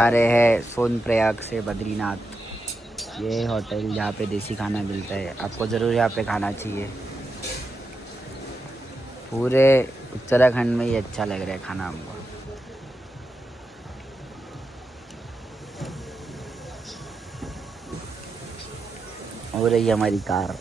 आ रहे हैं सोनप्रयाग से बद्रीनाथ। ये होटल जहाँ पे देसी खाना मिलता है, आपको ज़रूर यहाँ पे खाना चाहिए। पूरे उत्तराखंड में ही अच्छा लग रहा है खाना हमको। हो रही है हमारी कार।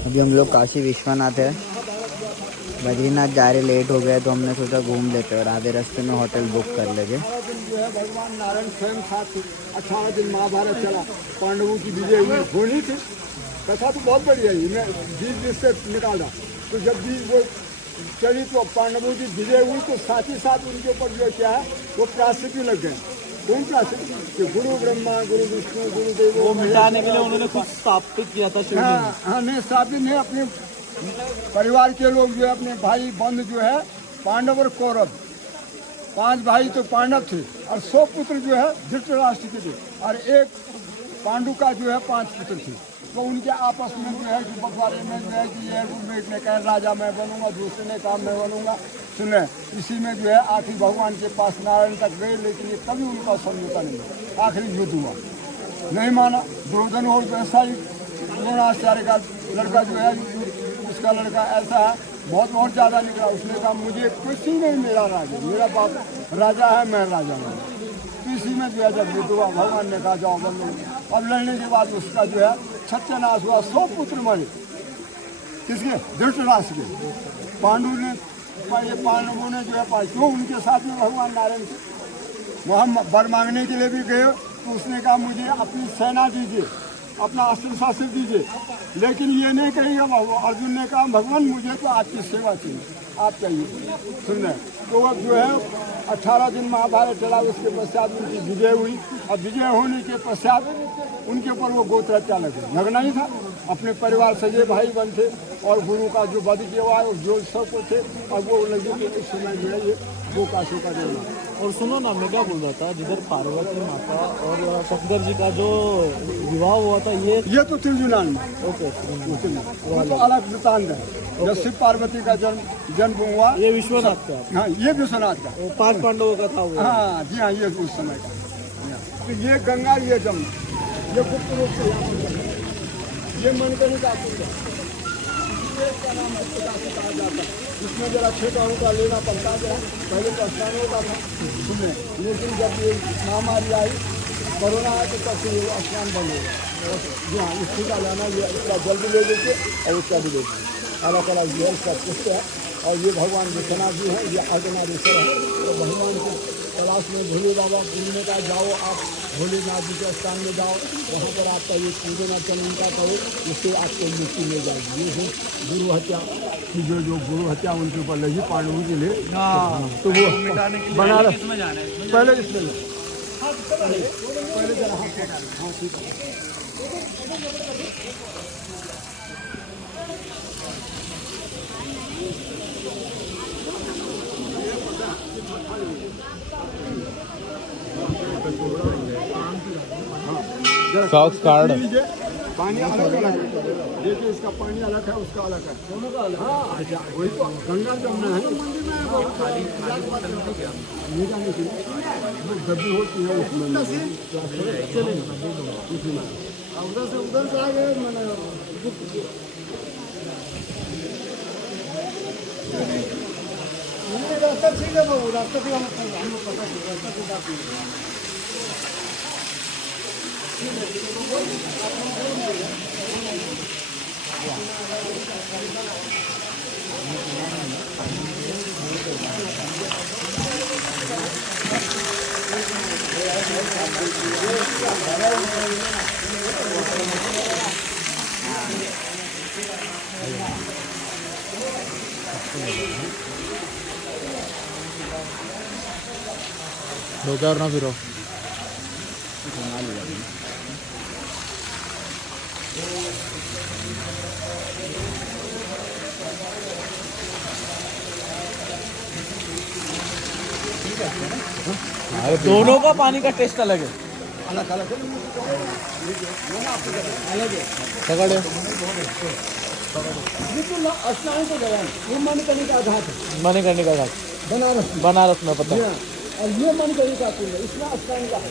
अभी हम लोग काशी विश्वनाथ है, बद्रीनाथ जा रहे, लेट हो गए तो हमने सोचा घूम लेते और आधे रास्ते में होटल बुक कर लेंगे। जो है भगवान नारायण स्वयं साथ 18 दिन महाभारत चला, पांडवों की विजय होनी थी। कथा तो बहुत बढ़िया है, मैं 20 दिन से निकाला। तो जब भी वो चली तो पांडवों की विजय हुई तो साथ ही साथ उनके ऊपर जो क्या है वो प्राश्चित भी लग गए। कौन प्राश्चित? कि गुरु ब्रह्मा गुरु विष्णु गुरुदेव वो मिटाने के लिए उन्होंने कुछ स्थापित किया था। हाँ नहीं, स्थापित नहीं, अपने परिवार के लोग जो है, अपने भाई बंद जो है पांडव और कौरव, 5 भाई तो पांडव थे और 100 पुत्र जो है धृतराष्ट्र के थे, और एक पांडु का जो है 5 पुत्र थे। तो उनके आपस में जो है कि बंटवारे में जो है कि ये एक ने कहा राजा मैं बनूंगा, दूसरे ने कहा मैं बनूंगा। सुने, इसी में जो है आखिर भगवान के पास नारायण तक गए, लेकिन ये कभी उनका समझौता नहीं। आखिरी युद्ध हुआ, नहीं माना। दुर्योधन और वैसा ही द्रोणाचार्य का लड़का जो है, उसका लड़का ऐसा है बहुत ज़्यादा निकला। उसने कहा मुझे कुछ ही नहीं, मेरा राजा, मेरा बाप राजा है, मैं राजा हूँ। तो इसी में जो है जब युद्ध हुआ, भगवान ने कहा जाओ बंद। अब लड़ने के बाद उसका जो है सत्यानाश हुआ, 100 पुत्र मरे। किसके? धृतराष्ट्र के। पांडवों ने जो है पाया, क्यों? उनके साथ में भगवान नारायण थे। वहाँ वर मांगने के लिए भी गए तो उसने कहा मुझे अपनी सेना दीजिए, अपना अस्त्र शास्त्र दीजिए, लेकिन ये नहीं कहेगा। अर्जुन ने कहा भगवान मुझे तो आपकी सेवा चाहिए, आप चाहिए। सुन रहे? तो अब जो है 18 दिन महाभारत चला, उसके पश्चात उनकी विजय हुई, और विजय होने के पश्चात उनके ऊपर वो गोत्र हत्या लगना ही था। अपने परिवार सजे भाई बन थे, और गुरु का जो वध किया हुआ है जो सब थे, और वो लगे तो उस समय जो है ये वो काशों का देना। और सुनो ना, मैं क्या बोल रहा था, जिधर पार्वती माता और शंकर जी का जो विवाह हुआ था, ये तो त्रिजुनान में। ओके, वो तो अलग वृतांत है। जब शिव पार्वती का जन्म हुआ, ये विश्वनाथ का। हाँ, ये विश्वनाथ का 5 पांडवों का था वो। हाँ जी हाँ, ये उस समय का। तो ये गंगा, ये जमुना, ये गुप्त रूप से ये मनकनिका कुंड का नाम कहा जाता है। इसमें जरा छोटा होता लेना पड़ता है, पहले तो स्नान होता था सुनने, लेकिन जब ये महामारी आई, कोरोना आया, तो तब से ये स्नान बंद हो गया। जी हाँ, इसका का लाना, ये इसका जल भी ले लीजिए और उसका भी ले लीजिए, अलग अलग जो है इसका पुष्ट है। और ये भगवान विश्वनाथ जी हैं, ये अर्धनारीश्वर है। तो भगवान के तलाश में भोले बाबा ने कहा जाओ आप भोलेनाथ जी के स्थान में जाओ, वहाँ पर आपका ये पूजन अर्चन उनका करो, इससे आपको मुक्ति मिल जाएगी। ये है गुरु हत्या की, जो गुरु हत्या उनके ऊपर लगी पांडवों के लिए, तो वो बनारस पहले इसमें पहले जरा हाँ ठीक है। साउथ कार्ड पानी अलग अलग है, देखिए इसका पानी अलग है, उसका अलग है, दोनों का अलग। हाँ, वही तो गंगा जमुना है। डब्बी होती है उसमें, उधर से आ गए मैंने। रास्ता ठीक है बाबू, रास्ता भी हम पता है, रास्ता के साथ डोक्यावर ना फिरव. दोनों का पानी का टेस्ट अलग है. अलग अलग सगळे बिल्कुल स्नान को जगह ये मणिकर्णिका घाट है, मणिकर्णिका घाट बनारस में। बनारस में पता है. हाँ, और ये मणिकर्णिका कुंड है, इसमें स्नान का है।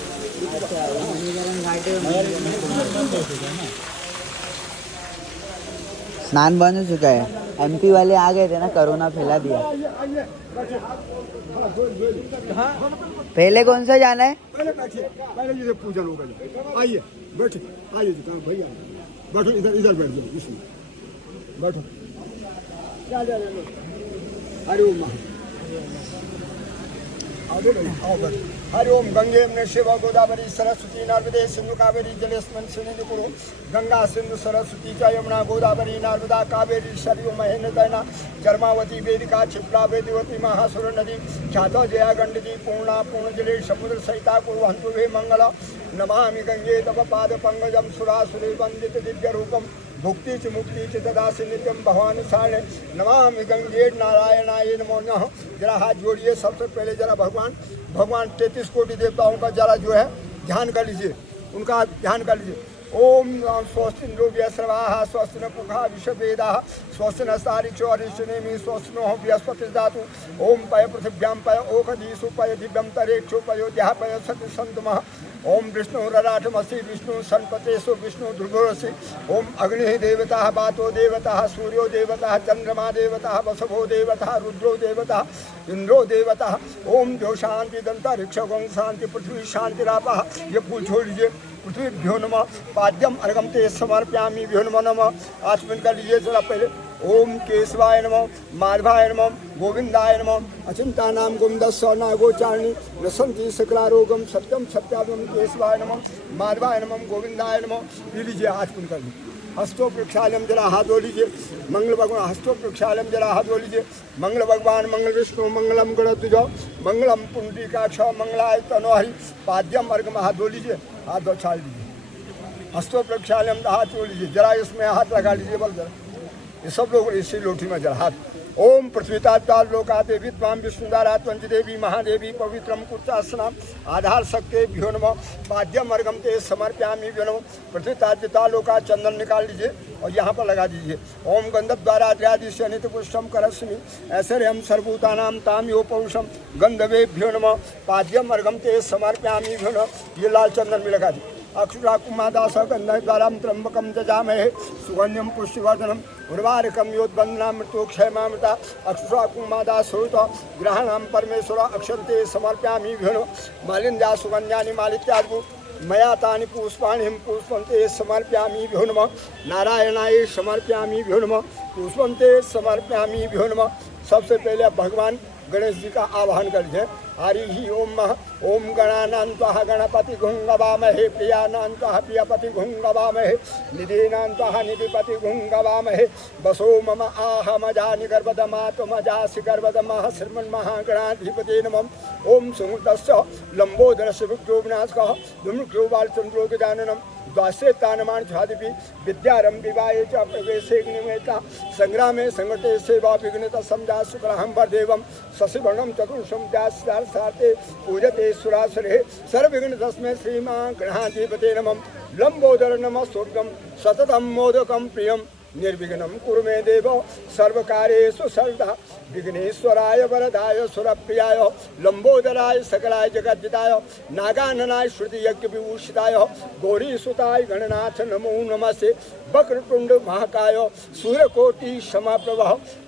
स्नान बंद हो चुका है. एमपी वाले आ गए थे ना, कोरोना फैला दिया. आइए आइए बैठिए। हाँ, बोल। पहले कौन सा जाना है? पहले बैठिए, पहले जैसे पूजन होगा। आइए बैठिए, आइए जी भैया बैठो, इधर इधर बैठ जाओ, इसमें बैठो। क्या जा रहे हो? हरि ओम आगे बैठो, आओ बैठो। हरि ओम गंगे यमुने शिव गोदावरी सरस्वती नर्मदे सिंधु कावेरी जलेस्मिन् सन्निधिं कुरु। गंगा सिंधु सरस्वती च यमुना गोदावरी नर्मदा कावेरी सरयू महेन्द्रतैना चर्मावती वेदिका क्षिप्रा वेदिवती महासुर नदी ख्याता जया गंडकी पूर्णा पूर्णजले समुद्र सहिता कुर्वन्तु वे मंगल। नमामि गंगे तव पाद पंकजं सुरासुरे वंदित दिव्य रूपम भुक्ति च मुक्ति च ददासि नित्यं भवानि साणे। नमामि गंगे नारायणाय नमो नमः। जरा हाथ जोड़िए, सबसे पहले जरा भगवान 33 कोटि देवताओं का जरा जो है ध्यान कर लीजिए, उनका ध्यान कर लीजिए। ओम स्वस्ति नो व्यस्रवाः स्वस्ति न पुखा विश्ववेदाः स्वस्ति न सारिक्षो अरिष्टनेमि स्वस्ति नो बृहस्पतिर्दातु। ओम पय पृथिव्यां पय ओखधीषु पय दिव्यं तरेक्षु पयोद्याः पय सति सन्तुमः। ओम विष्णु रराठमसि विष्णु सन्पतेषु विष्णु ध्रुवोऽसि। ओम अग्निः देवता वातो देवता सूर्यो देवता चंद्रमा देवता वसवो देवता रुद्रो देवता इंद्रो देवता। ओम जो शांति दंतरिक्ष ओम शांति पृथ्वी शांतिरापः। ये फूल छोड़ लीजिए। पृथ्वीभ्यो नमः पाद्यम अर्घम ते समर्पयामि भ्यो नमः नमः। आचमन कर लीजिए जरा पहले। ओम केशवाय नमः माधवाय नमः गोविंदाय नमः। अचिंतानाम गोविंदस्स नागोचारिणी नसन्ति सकलारोगम सत्यम सत्यागम केशवाय नमः माधवाय नमः गोविंदाय नमः। पी लीजिए, आचमन कर लीजिए। हस्तो प्रक्षालम जरा हाथ धो लीजिए। मंगल भगवान हस्तो प्रक्षालम जरा हाथ धो लीजिए। मंगल भगवान मंगल विष्णु मंगलम गणतुज मंगलम पुंडरीकाक्ष मंगलाय तनोहरि। पाद्यम अर्घम हाथ धो लीजिए, हाथ धो छाल लीजिए। हस्तो प्रक्षालम हाथ धो लीजिए, जरा इसमें हाथ लगा लीजिए बल जरा। ये सब लोग इसी लोटी में जरा हाथ। ओम पृथ्वीतात्काल लोकाते विद्वां विष्णुदारात् पंचदेवी महादेवी पवित्रम कुर्तासनाम आधार शक्ति भ्यो नमः। पाद्यम अर्घम ते समर्पयामि भ्यो नमः। पृथ्वीतात्ता लोका चंदन निकाल लीजिए और यहाँ पर लगा दीजिए। ओम गंधद्वाराद्यादिश्य नित पुष्टम करस्मि ऐश्वर्यम सर्वभूतानां ताम यो पौरुषम गंधवे भ्यो नमः। पाद्यम अर्घम ते समर्पयामि भ्यो नमः। ये लाल चंदन में लगा दी। अक्षुरा कुमादास गंधद्वारां त्र्यंबकं जजामहे सुगंध्यं पुष्टिवर्धनम् उर्वारुकं योद्वन्दना मृत्युक्षयमामृता। अक्षुरा कुमादासोत ग्रहाणां परमेश्वर अक्षन्ते समर्पयामि भ्यो नमः। मालिन्या सुगन्ध्यानि मालित्यादि मया तानि पुष्पाणि पुष्पन्ते समर्पयामि भ्यो नमः। नारायणाय समर्पयामि भ्यो नमः। पुष्पन्ते समर्पयामि भ्यो नमः। सबसे पहले भगवान गणेश जी का आवाहन कर लीजिए। हरि ओम ओम गणानान्त्वा गणपति घुंगवामहे प्रियानान्त्वा प्रियपति घुंगवामहे निधीनान्त्वा निधिपति घुंगवामहे। वसो मम आहमजानि गर्भदमा त्वमजासि गर्भदमः श्रीमन्महागणाधिपते नमः। ओम सुमृतस्य लंबोदरस्य रुद्रो विनाशकः दुर्मुखो बालचन्द्रो गजाननम् द्वासे तानमान छादिपि विद्यारम विवाहे च प्रवेशे निमेता संग्रामे संगते सेवा विघ्नत समझा शुक्लहं वरदेवम शशिवर्णम चतुर्षम सार्थे पूजते सुरासुरे सर्वविघ्न तस्मै श्रीमां गणाधिपते नमः। लंबोदर नमः स्वर्गम सततम मोदकम प्रियम निर्विघ्नं कुरु मे देव सर्वकार्येषु सर्वदा। विघ्नेश्वराय वरदाय सुरप्रियाय लंबोदराय सकलाय जगज्जिताय नागाननाय श्रुति यज्ञ विभूषिताय गौरीसुताय गणनाथ नमो नमस्ते। वक्रतुंड महाकाय सूर्यकोटि समप्रभ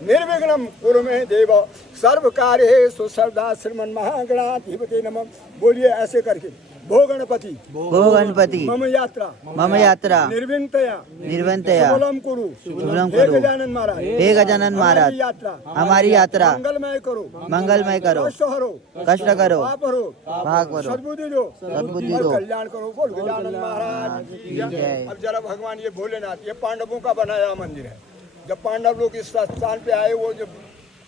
निर्विघ्नं कुरु मे देव सर्वकार्येषु सर्वदा। श्रीमन्महागणाधिपते नमः। बोलिए ऐसे करके भो गणपति भो गणपति मम यात्रा मम यात्रा निर्विघ्नतया निर्वंतया सुबलम कुरु शुभम हे करो। गजानन महाराज हे गजानन महाराज हमारी यात्रा हमारी यात्रा मंगलमय करो, मंगलमय करो, कष्ट हरो, कष्ट करो, पाप हरो, भाग करो, सद्बुद्धि दो, सद्बुद्धि और दो। कल्याण करो। बोल गजानन महाराज की जय। अब जरा भगवान ये भोलेनाथ, ये पांडवों का बनाया मंदिर है। जब पांडव लोग इस स्थान पे आए, वो जब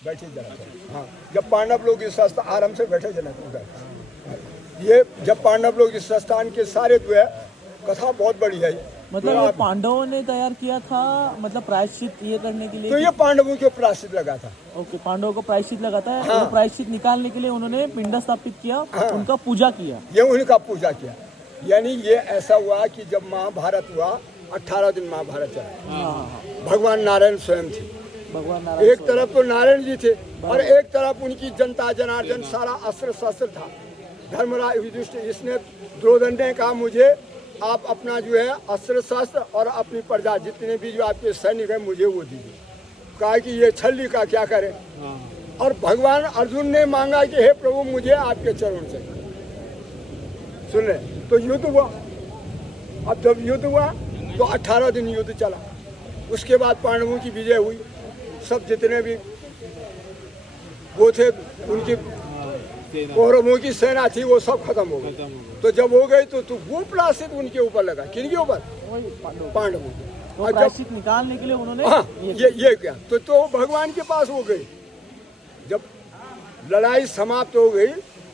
बैठे जरा, हाँ, जब पांडव लोग इस आराम से बैठे जनक, ये जब पांडव लोग इस स्थान के सारे जो है, कथा बहुत बड़ी है। मतलब ये पांडवों ने तैयार किया था, मतलब प्रायश्चित ये करने के लिए? तो ये पांडवों के प्रायश्चित लगा था। ओके, पांडवों को प्रायश्चित लगाता है। हाँ। वो प्रायश्चित निकालने के लिए उन्होंने पिंड स्थापित किया, हाँ। उनका पूजा किया। ये उनका पूजा किया। यानी ये ऐसा हुआ कि जब महाभारत हुआ, 18 दिन महाभारत चला। हाँ, भगवान नारायण स्वयं थे। भगवान नारायण एक तरफ तो नारायण जी थे और एक तरफ उनकी जनता जनार्दन सारा अस्त्र शस्त्र था। धर्मराज युधिष्ठिर, इसने द्रोणन ने कहा मुझे आप अपना जो है अस्त्र शस्त्र और अपनी प्रजा जितने भी जो आपके सैनिक है मुझे वो दीजिए। कहा कि ये छल्ली का क्या करें। और भगवान अर्जुन ने मांगा कि हे प्रभु मुझे आपके चरण से। सुन ले, तो युद्ध हुआ। अब जब युद्ध हुआ तो 18 दिन युद्ध चला। उसके बाद पांडवों की विजय हुई। सब जितने भी वो थे, उनकी कौरवों की सेना थी, वो सब खत्म हो गई। तो जब हो गई तो वो प्रायश्चित उनके ऊपर लगा। किनके ऊपर? पांडवों। तो और जब प्रायश्चित निकालने के लिए उन्होंने हाँ, ये क्या तो भगवान के पास हो गई। जब लड़ाई समाप्त हो गई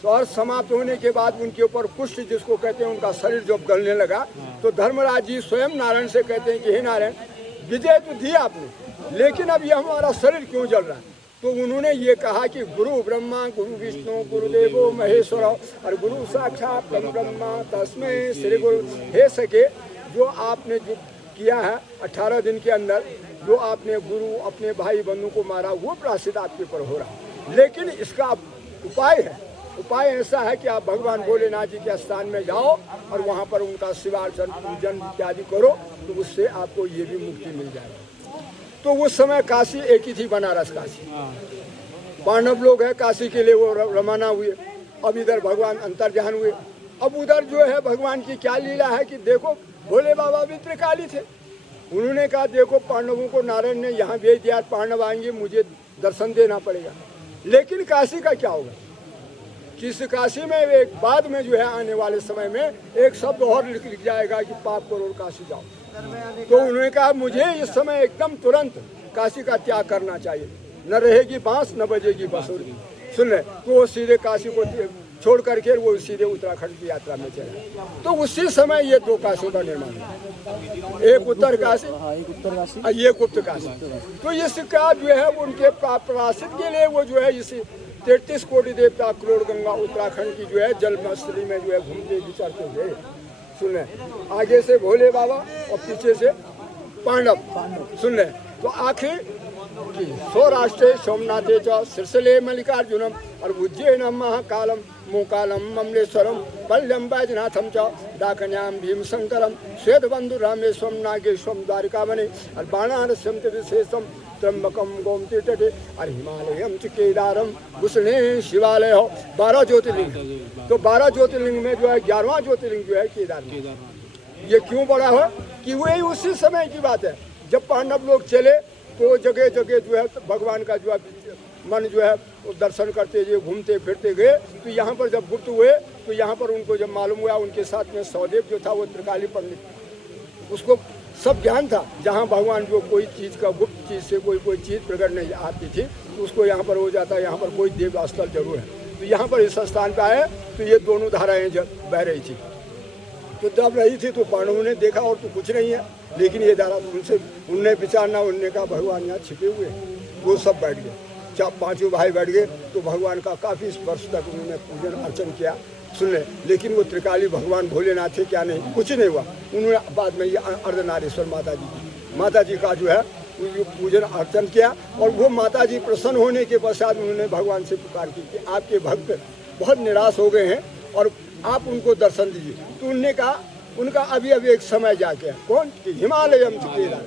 तो और समाप्त होने के बाद उनके ऊपर कुष्ठ जिसको कहते हैं, उनका शरीर जब गलने लगा तो धर्मराज जी स्वयं नारायण से कहते हैं कि हे नारायण, विजय तो दी आपने, लेकिन अब ये हमारा शरीर क्यों जल रहा है? तो उन्होंने ये कहा कि गुरु ब्रह्मा गुरु विष्णु गुरुदेवो महेश्वर और गुरु साक्षात ब्रह्मा तस्मै श्री गुरु। हे सके, जो आपने जो किया है 18 दिन के अंदर, जो आपने गुरु अपने भाई बंधु को मारा, वो प्रायश्चित आपके ऊपर हो रहा है। लेकिन इसका उपाय है। उपाय ऐसा है कि आप भगवान भोलेनाथ जी के स्थान में जाओ और वहाँ पर उनका शिवार्चन पूजन इत्यादि करो, तो उससे आपको ये भी मुक्ति मिल जाएगी। तो उस समय काशी एक ही थी, बनारस काशी। पांडव लोग हैं, काशी के लिए वो रवाना हुए। अब इधर भगवान अंतर्ध्यान हुए। अब उधर जो है भगवान की क्या लीला है कि देखो, भोले बाबा भी त्रिकाली थे। उन्होंने कहा देखो, पांडवों को नारायण ने यहाँ भेज दिया, पांडव आएंगे, मुझे दर्शन देना पड़ेगा। लेकिन काशी का क्या होगा? किस काशी में एक बाद में जो है आने वाले समय में एक शब्द और लिख जाएगा कि पाप करो और काशी जाओ। तो उन्होंने कहा मुझे इस समय एकदम तुरंत काशी का त्याग करना चाहिए, न रहेगी बांस न बजेगी बांसुरी। सुन ले, तो वो सीधे काशी को छोड़ करके वो सीधे उत्तराखंड की यात्रा में चले। तो उसी समय ये दो काशियों का निर्माण हुआ, एक उत्तर काशी और ये गुप्त काशी। तो इसका जो है उनके प्रायश्चित के लिए वो जो है इसी 33 कोटि देवता करोड़ गंगा उत्तराखंड की जो है जलमस्थली में जो है घूमते विचरते गए। सुने, आगे से भोले बाबा और पीछे से पांडव। सुन ले, तो आखिर सौराष्ट्रे सोमनाथे च शीर्षले मल्लिकार्जुनम और उज्जैनम महाकालम मोकालम ममलेश्वरम पल्लम बैजनाथम च डाकन्याम भीमशंकरम श्वेतबंधु रामेश्वरम नागेश्वरम द्वारिकामणि और बाणारस्यम विशेषम त्र्यंबकम गोमती तटे और हिमालयम च केदारम घुसने शिवालय हो। 12 ज्योतिर्लिंग। तो 12 ज्योतिर्लिंग में जो है 11वां ज्योतिर्लिंग जो है केदारनाथ। ये क्यों बड़ा है कि वही उसी समय की बात है जब पांडव लोग चले तो जगह जगह जो है भगवान का जो है मन जो है वो दर्शन करते हुए घूमते फिरते गए। तो यहाँ पर जब गुप्त हुए तो यहाँ पर उनको जब मालूम हुआ, उनके साथ में सहदेव जो था वो त्रिकाली पंडित, उसको सब ज्ञान था। जहाँ भगवान जो कोई चीज़ का गुप्त चीज़ से कोई चीज़ प्रकट नहीं आती थी तो उसको यहाँ पर हो जाता है, यहाँ पर कोई देव स्थल जरूर है। तो यहाँ पर इस स्थान पर आए तो ये दोनों धाराएँ बह रही थी। तो जब रही थी तो पांडवों ने देखा और तो कुछ नहीं है, लेकिन ये धारा उनसे उनने विचारना, उनने कहा भगवान यहाँ छिपे हुए हैं। वो सब बैठ गए, पांचों भाई बैठ गए। तो भगवान का काफ़ी वर्ष तक उन्होंने पूजन अर्चन किया। सुन ले, लेकिन वो त्रिकाली भगवान भोलेनाथ थे क्या? नहीं, कुछ नहीं हुआ। उन्होंने बाद में ये अर्धनारीश्वर माता जी का जो है पूजन अर्चन किया और वो माता जी प्रसन्न होने के पश्चात उन्होंने भगवान से पुकार की कि आपके भक्त बहुत निराश हो गए हैं और आप उनको दर्शन दीजिए। तो उनने कहा, उनका अभी एक समय जाके कौन कि हिमालयम से केदार,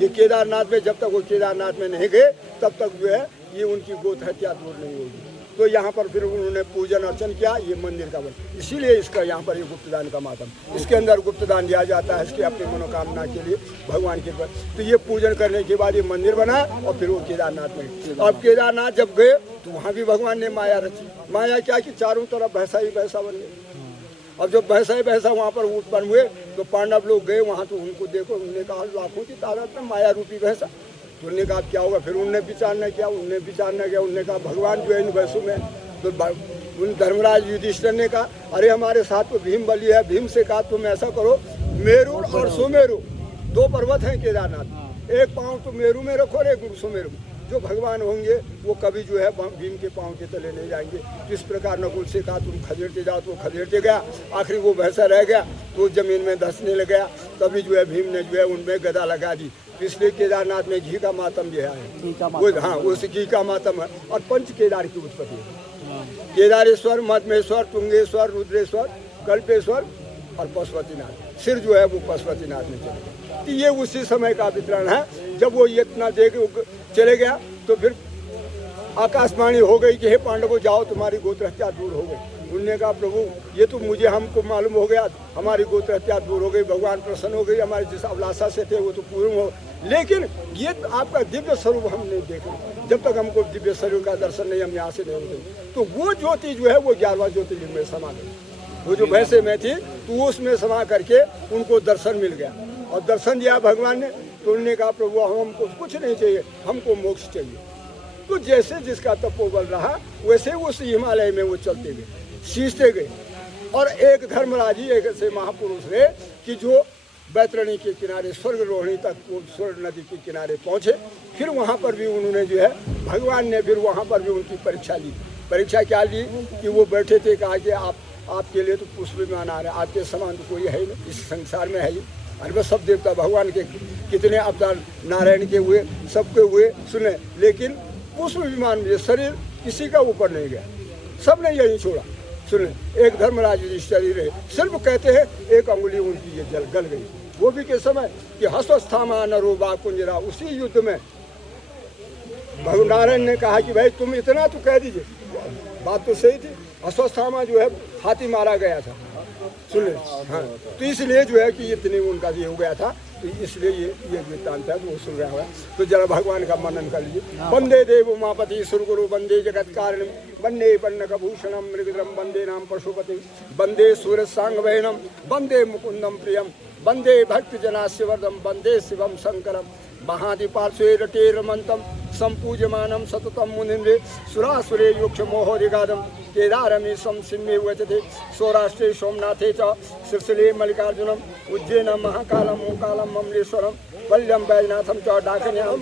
ये केदारनाथ में जब तक वो केदारनाथ में नहीं गए तब तक जो है ये उनकी गोद हत्या दूर नहीं होगी। तो यहाँ पर फिर उन्होंने पूजन अर्चन किया, ये मंदिर का बन, इसीलिए इसका यहाँ पर ये गुप्तदान का मातम। इसके अंदर गुप्तदान दिया जाता है इसके अपनी मनोकामना के लिए भगवान के पर। तो ये पूजन करने के बाद ये मंदिर बना और फिर वो केदारनाथ में। अब केदारनाथ जब गए तो वहाँ भी भगवान ने माया रची। माया क्या कि चारों तरफ भैंसा ही भैंसा बन गए। अब जब भैंसा ही भैंसा वहाँ पर उत्पन्न हुए तो पांडव लोग गए वहाँ, तो उनको देखो, उन्होंने कहा लाखों की तादाद में माया रूपी भैंसा। तो उन्होंने कहा क्या होगा, फिर उनने विचार न किया, उनने कहा भगवान जो है इन भैंसों में। तो उन धर्मराज युधिष्ठिर ने कहा अरे हमारे साथ तो भीम बलि है। भीम से कहा तुम ऐसा करो, मेरू और सुमेरु 2 पर्वत हैं केदारनाथ, एक पाँव तो मेरू में रखो और एक सुमेरु में। जो भगवान होंगे वो कभी जो है भीम के पाँव के तले नहीं जाएंगे। इस प्रकार नकुल से कहा तुम खदेड़ते जाओ, तो खदेड़ते गया, आखिरी वो भैंसा रह गया तो जमीन में धंसने लग गया। तभी जो है भीम ने जो है उनमें गदा लगा दी। इसलिए केदारनाथ में घी का मातम जो है वो, हाँ, उस घी का मातम है। और 5 केदार की उत्पत्ति है, केदारेश्वर, मधमेश्वर, तुंगेश्वर, रुद्रेश्वर, कल्पेश्वर और पशुपतिनाथ। सिर जो है वो पशुपतिनाथ में चले। तो ये उसी समय का वितरण है। जब वो इतना दे के चले गया तो फिर आकाशवाणी हो गई कि हे पांडवों जाओ, तुम्हारी गोत्र हत्या दूर हो गई। उन्होंने कहा प्रभु ये तो मुझे हमको मालूम हो गया, हमारी गोत्र हत्या दूर हो गई, भगवान प्रसन्न हो गई, हमारे जिस अभिलाषा से थे वो तो पूर्ण हो, लेकिन ये आपका दिव्य स्वरूप हम नहीं देखे। जब तक हमको दिव्य स्वरूप का दर्शन नहीं, हम यहाँ से नहीं होते। तो वो ज्योति जो है वो 11वां ज्योतिर्लिंग में समा गई। वो जो भैंसे में थी तो उसमें समा करके उनको दर्शन मिल गया। और दर्शन दिया भगवान ने तो उन्होंने कहा प्रभु हमको कुछ नहीं चाहिए, हमको मोक्ष चाहिए। तो जैसे जिसका तपोबल रहा वैसे उस हिमालय में वो चलते गए, सींचते गए। और एक धर्मराजी एक ऐसे महापुरुष रहे कि जो बैतरणी के किनारे स्वर्ग रोहिणी तक वो स्वर्ग नदी के किनारे पहुँचे। फिर वहाँ पर भी उन्होंने जो है भगवान ने फिर वहाँ पर भी उनकी परीक्षा ली। परीक्षा क्या ली कि वो बैठे थे, कहा कि आपके लिए तो पुष्प विमान आ रहे हैं, आपके समान तो कोई है ही नहीं इस संसार में है ही। अरे बस सब देवता भगवान के कितने अवतार नारायण के हुए, सबके हुए सुने, लेकिन पुष्प विमान में शरीर किसी का ऊपर नहीं गया, सबने यही छोड़ा। सुने एक धर्मराज युधिष्ठिर रहे, सिर्फ कहते हैं एक अंगुली उनकी ये जल गल गई। वो भी के समय कि हस्तस्थामा नरो बाकुंजरा, उसी युद्ध में भगवान नारायण ने कहा कि भाई तुम इतना तो कह दीजिए, बात तो सही थी। अश्वस्थामा जो है हाथी मारा गया था, सुने, हाँ, तो इसलिए जो है कि इतने उनका ये हो गया था। तो इसलिए ये वृत्तांत है वो सुन रहा है। तो जरा भगवान का मनन कर लीजिए। वंदे देव उमापति सुरगुरु, वंदे जगत कारण, वंदे पन्नक भूषणम मृगधरम, वंदे नाम पशुपति, वंदे सूर्य सांगवैनम, वंदे मुकुंदम प्रियम, वंदे भक्त जनास्य वर्धम, वंदे शिवम शंकरम, महादिपार्श्वे रटे रमंतम, संपूज्यमानम सततम मुनिन्द्रे, सुरासुरे योक्ष मोहोरिगादम, केदारमीशम सिम्मे वचते, सौराष्ट्रे सोमनाथे च शिरसिले मल्लिकार्जुनम, उज्जैन महाकालम ओंकालम ममलेश्वरम, वल्यम वैजनाथम च डाकन्याम।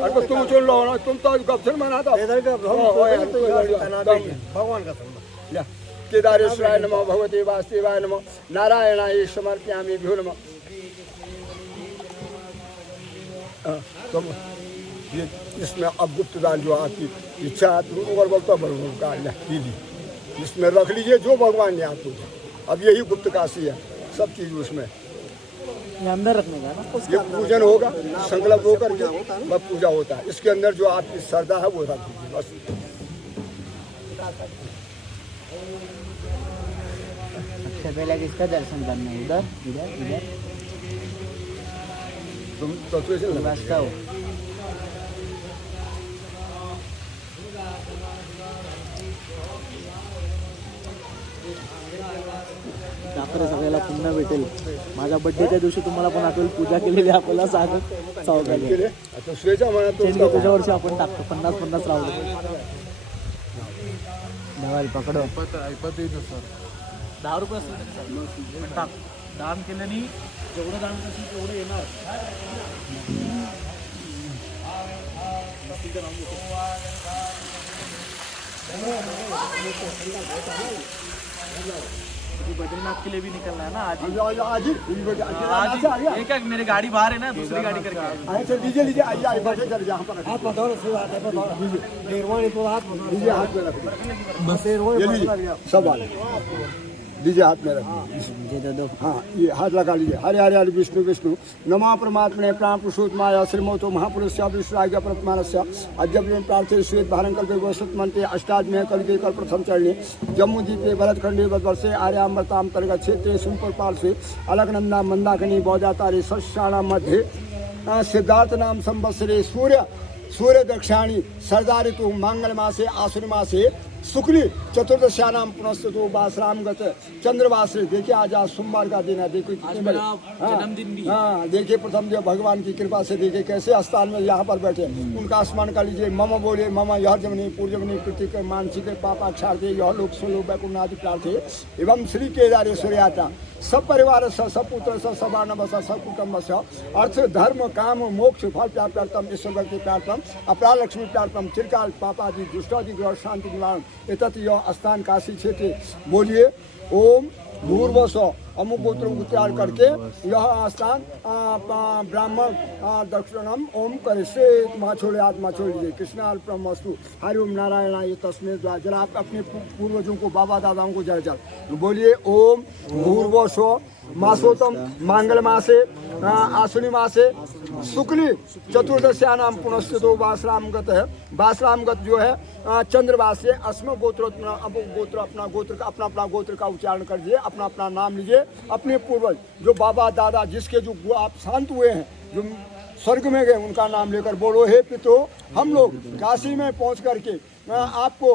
अरे तुम सुन लो ना, तुम तो गपशप मनाता भगवान का। केदारेश्वराय नमः, भगवते वासुदेवाय नमः, नारायणाय समर्पयामि भ्यो नमः। तो ये इसमें अब गुप्तदान जो आपकी इच्छा और बोलता भगवान लीजिए, इसमें रख लीजिए जो भगवान ने आपको। अब यही गुप्त काशी है, सब चीज़ उसमें अंदर रखने का ना, ये पूजन होगा, संकल्प होकर के बस पूजा होता है। इसके अंदर जो आपकी श्रद्धा है वो रख दीजिए बस। सबसे पहले किसका दर्शन करना है? इधर इधर इधर तुम तत्व से वास्ता हो। आपल्याला सगळ्याला पुन्हा भेटेल। माझ्या बर्थडेच्या दिवशी तुम्हाला पण आठवेल पूजा केलेली आपल्याला सांगत सावकाश आता स्वेचा म्हणा त्याच्या वर्षी आपण टाकतो 50-50 लावतो। धवल पकडो। 10 रुपये असतील टाक, दान केल्याने जेवढं दान करशील तेवढं येणार। बद्रीनाथ के लिए भी निकलना है ना आज ही। एक एक मेरी गाड़ी बाहर है ना, दूसरी गाड़ी करके अच्छा लीजिए लीजिए, आइए आइए बैठे कर यहाँ पर हाथ पकड़ो, लीजिए हाथ पे रख बस, ये लीजिए सब वाले लीजिए हाथ में रखिए। मुझे तो दो। हाँ ये हाथ लगा लीजिए। हरे हरे हरे विष्णु विष्णु नमा परमात्मने प्राण पुरुषोत्तमाय श्रीमतो महापुरुषस्य विष्णुराज्ञ प्रथमानस्य अद्य प्रार्थे श्वेत भारंकल्प वसत मंत्रे अष्टादमे कलिके कल प्रथम चरणे जम्मूद्वीपे भरतखंडे वर्षे आर्यामृताम तर्ग क्षेत्रे सुमपाल से अलकनंदा मंदाकिनी बौजातारे सस्याणाम मध्य सिद्धार्थ नाम संवत्सरे सूर्य दक्षाणी सरदार ऋतु मांगल मासे आश्विन मासे शुक्ली चतुर्दश्यानाम पुनस्तु बासराम गत चंद्रवास। देखिए आज सोमवार का दिन है। देखिए कितने बड़े जन्मदिन भी। हाँ देखिए प्रथम जो भगवान की कृपा से देखिए कैसे स्थान में यहाँ पर बैठे उनका स्मरण कर लीजिए। मम बोले मम यह जमनी पूर्जमनी कृतिक मानसिक पापाक्षार यह लोक स्वलोक वैकुंठादि प्रार्थे एवं श्री केदारेश्वर यात्रा सब परिवार सपुत्र सबानव सकुटुंब अर्थ धर्म काम मोक्ष फल प्राप्तम ईश्वर भक्ति प्राप्तम अपरा लक्ष्मी प्राप्तम चिरकाल पापादि दुष्टादि ग्रह शांति निवारण एतत् यह स्थान काशी क्षेत्र। बोलिए ओम भूर्भुवः अमुक गोत्र उच्चार करके यह स्थान ब्राह्मण दक्षिणम ओम करे से माछोड़े आत्मा छोड़ लीजिए। कृष्णार्पणमस्तु हरि ओम नारायण ये तस्में द्वारा जरा आप अपने पूर्वजों को बाबा दादाओं को जरा जल बोलिए ओम भूर्भुवः मासोतम मांगल मासे आश्विनी मासे शुक्ली चतुर्दश्यानाम पुनस्तुतो बासरामगत है। बासरामगत जो है चंद्रवास से अस्म गोत्र गोत्र अपना गोत्र का उच्चारण कर लीजिए। अपना अपना नाम लीजिए। अपने पूर्वज जो बाबा दादा जिसके जो आप शांत हुए हैं जो स्वर्ग में गए उनका नाम लेकर बोलो हे पितरो हम लोग काशी में पहुंच करके आपको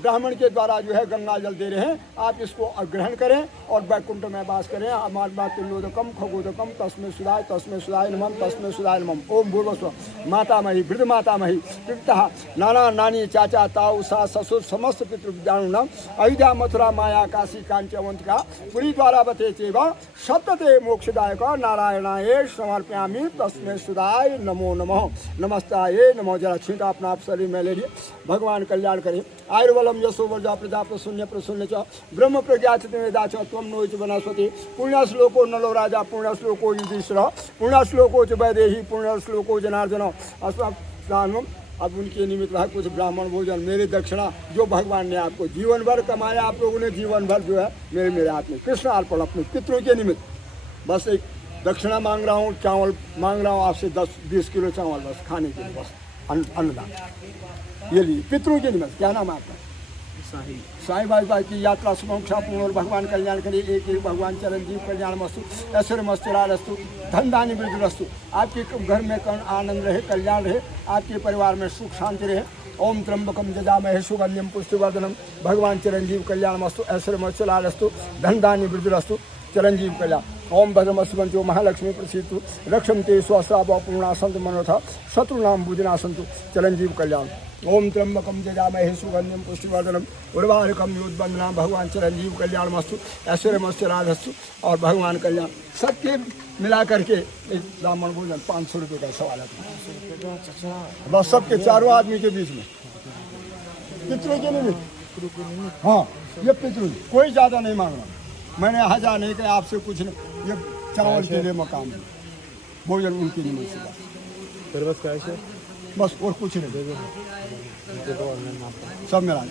ब्राह्मण के द्वारा जो है गंगा जल दे रहे हैं। आप इसको ग्रहण करें और वैकुंठ में वास करें। अमात्मा तिलोदकम खगोदकम तस्मै सुदाय नमः तस्मै सुदाय नमः। ओम भूर्भुवः मातामही वृद्ध मातामही पिता नाना नानी चाचा ताऊ सास ससुर समस्त पितृविद्यानुनाम अयोध्या मथुरा माया काशी कांचवंतिका पुरी द्वारा बते चेव सप्तते मोक्षदायक नारायणाय समर्पयामि तस्मै सुदाय नमो नमः। नमस्ताय नमो। जरा छींटा अपना आप शरीर में ले लिए। भगवान कल्याण करे। आयुर्बलम यशो वर्जा प्रजा प्रसून्य प्रसून्य च ब्रह्म प्रज्ञा चित्तमेदा च त्वं नोच वनस्पति पुण्यश्लोको नलो राजा पुण्यश्लोको युधिष्ठिर पुण्यश्लोको च वैदेही पुण्यश्लोको जनार्दन अस्मदानम। अब उनके निमित्त भाई कुछ ब्राह्मण भोजन मेरे दक्षिणा जो भगवान ने आपको जीवन भर कमाया आप लोगों ने जीवन भर जो है मेरे हाथ में कृष्ण अर्पण अपने पितरों के निमित्त बस एक दक्षिणा मांग रहा हूँ। चावल मांग रहा हूँ आपसे 10-20 किलो चावल बस खाने के लिए बस अन्नदान ये लिए पितरों के निमित्त। क्या नाम है आपका? साई भाई की यात्रा सुमोक्षा पूर्ण और भगवान कल्याण करिए। एक एक भगवान चरणजीव कल्याण मस्तु ऐश्वर्य मस्तुरास्तु धन धान्य वृद्धि रस्तु। आपके घर में कर्ण आनंद रहे कल्याण रहे। आपके परिवार में सुख शांति रहे। ओम त्र्यंबकम जजामहे सुगंधिम पुष्टिवर्धनम भगवान चिरंजीव कल्याण मस्तु ऐश्वर्य मस्तुरास्तु धन धान्य वृद्धि रस्तु चिरंजीव कल्याण। ओम भद्रमस्तु महालक्ष्मी प्रसीदतु रक्षन्ते स्वस्राव पूर्णासंत मनोथा शत्रुनाम बुधिनासंतु चिरंजीव कल्याण। ओम त्र्यंबकम जजामहे सुगंधिम पुष्टिवर्धनम उर्वारुकम योद्वंदना भगवान चिरंजीव कल्याण मस्तु ऐश्वर्य मस्तुराधस्तु और भगवान कल्याण सबके मिला करके एक ब्राह्मण भोजन 500 रुपये का सवाल है बस सबके चारों आदमी के बीच में पितरों के निमित्त। हाँ ये पितरों कोई ज़्यादा नहीं मांग रहा। मैंने हजार नहीं कहा आपसे कुछ नहीं। ये चावल के लिए मकान भोजन उनके निमित्त से फिर बस कैसे बस और कुछ नहीं सब मिला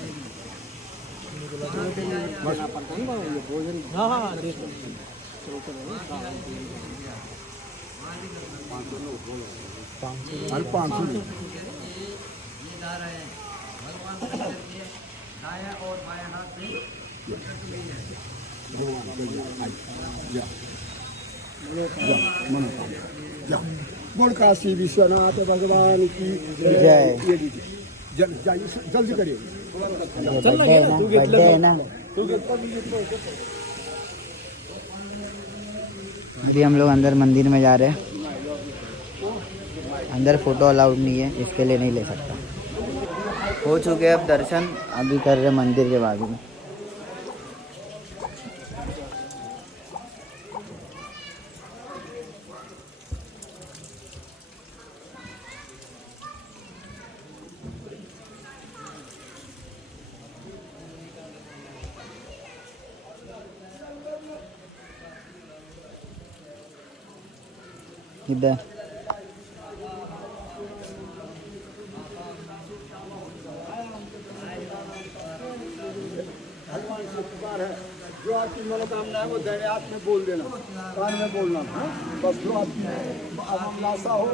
बोल काशी विश्वनाथ भगवान की जय। जल्दी करिए। अभी हम लोग अंदर मंदिर में जा रहे हैं। अंदर फोटो अलाउड नहीं है इसके लिए नहीं ले सकता। हो चुके अब दर्शन। अभी कर रहे मंदिर के बाजू में। इधर चमत्कार है। जो आपकी मनोकामना है वो दैन्यात में बोल देना, कान में बोलना। हाँ? बस जो आपकी अभिलाषा हो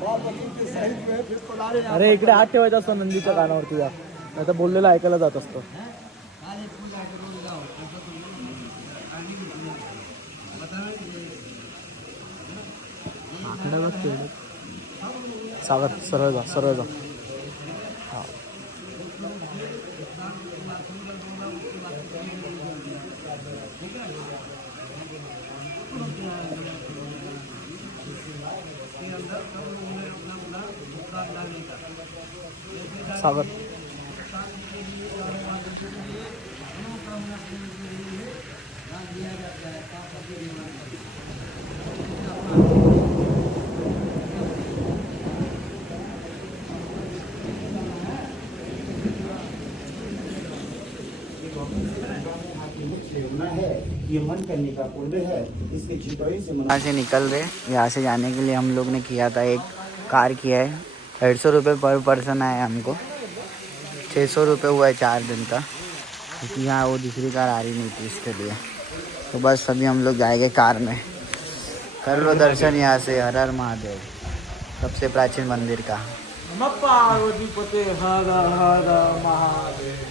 बाल बच्चों के सहित में फिर पधारे यहाँ अरे इकडे हात ठेवायचा असतो नंदीच्या कानावरती या, नाही तर बोललेलं ऐकायला जात असतं. सागर सरळ जा, सरळ जा. हा. सागर ये मन करने का कुंड है, इसके चितौरी से यहाँ से निकल रहे. यहाँ से जाने के लिए हम लोग ने किया था, एक कार किया है. 150 रुपये पर पर्सन आया हमको. 600 रुपये हुआ है 4 दिन का, क्योंकि यहाँ वो दूसरी कार आ रही नहीं थी इसके लिए. तो बस अभी हम लोग जाएंगे कार में. कर लो दर्शन यहाँ से. हर हर महादेव, सबसे प्राचीन मंदिर का. पार्वती पते हर हर महादेव.